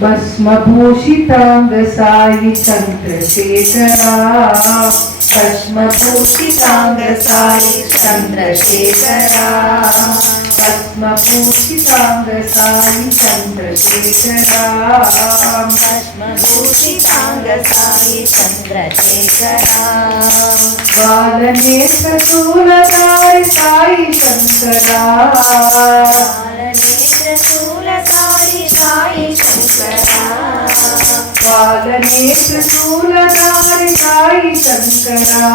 भस्मभूषितांग साई चंद्रशेखरा, भस्मभूषितांग साई चंद्रशेखरा, भस्मभूषितांग साई चंद्रशेखरा, भस्मभूषितांग साई चंद्रशेखरा, बालनेत्र शूलधारी साई शंकरा, बालनेत्र शूलधारी साई शंकरा, बालनेत्र शूलधारी साई शंकरा,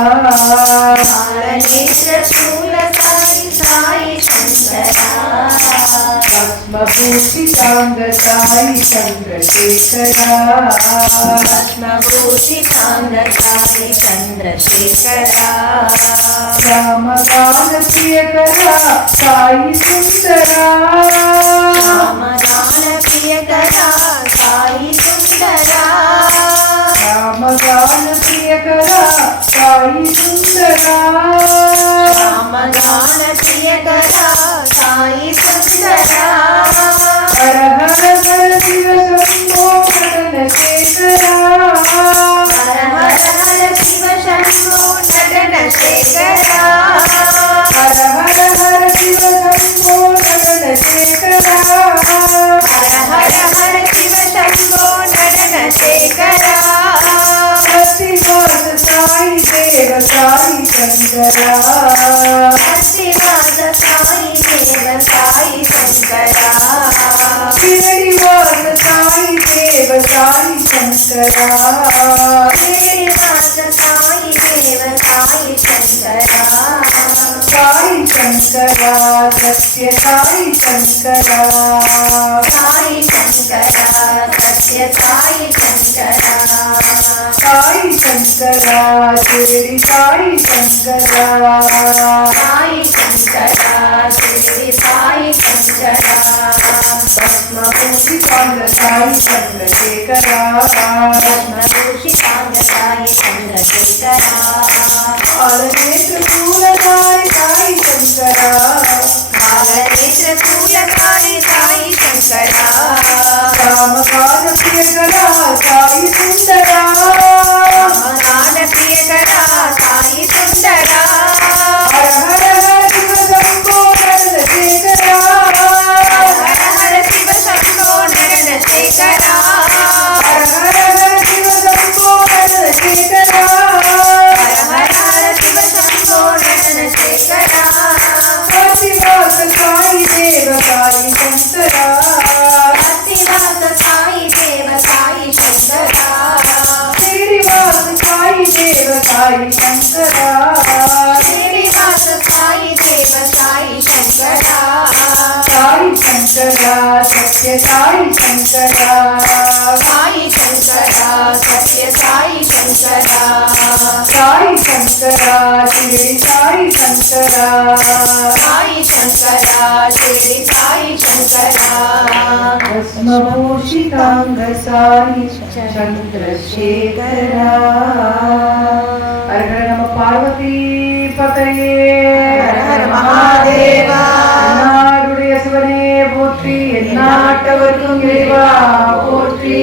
बालनेत्र शूलधारी साई शंकरा, भस्मभूषितांग साई चंद्रशेखरा, भस्मभूषितांग साई चंद्रशेखरा, रामगान प्रियकरा साई सुंदरा, रामगान प्रियकरा साई सुंदरा, रामगान प्रियकरा साई सुंदरा, रामगान प्रियकरा साई सुंदरा, हर हर हर शिव शंभो नटनशेखरा, हर हर हर शिव शंभो नटनशेखरा, हर हर हर शिव शंभो नटनशेखरा, हर हर हर शिव शंभो नटनशेखरा, भक्तिवास साई देव साई शंकरा, भक्तिवास साई देव साई शंकरा, श्रीनिवास साई देव साई शंकरा, श्रीनिवास साई देव साई शंकरा, साई शंकरा सत्य साई शंकरा, साई शंकरा सत्य साई शंकरा, साई शंकरा शिरडी साई शंकरा, साई शंकरा शिरडी साई शंकरा, भस्मभूषितांग साई चंद्रशेखरा, भस्मभूषितांग साई चंद्रशेखरा, बालनेत्र शूलधारी साई शंकरा, बालनेत्र शूलधारी साई शंकरा, रामगान प्रियकरा साई सुंदरा, रामगान प्रियकरा साई सुंदरा, हर हर हर शिव शंभो नटनशेखरा, हर हर शिव शंभो नटनशेखरा, हर हर हर शिव शंभो नटनशेखरा, हर हर हर शिव शंभो नटनशेखरा, भक्तिवास साई देव साई शंकरा, भक्तिवास साई देव साई शंकरा, श्रीनिवास साई देव साई शंकरा, श्रीनिवास साई देव साई शंकरा, साई शंकरा सत्य साई शंकरा, साई शंकरा सत्य साई शंकरा, साई शंकरा शिरडी साई शंकरा, साई शंकरा शिरडी साई शंकरा, भस्मभूषितांग साई चंद्रशेखरा, हर हर नम पार्वती पतये, हर हर महादेवा, नाडुடைய சிவனே போற்றி, எந்நாட்டவர்க்கும் இறைவா போற்றி.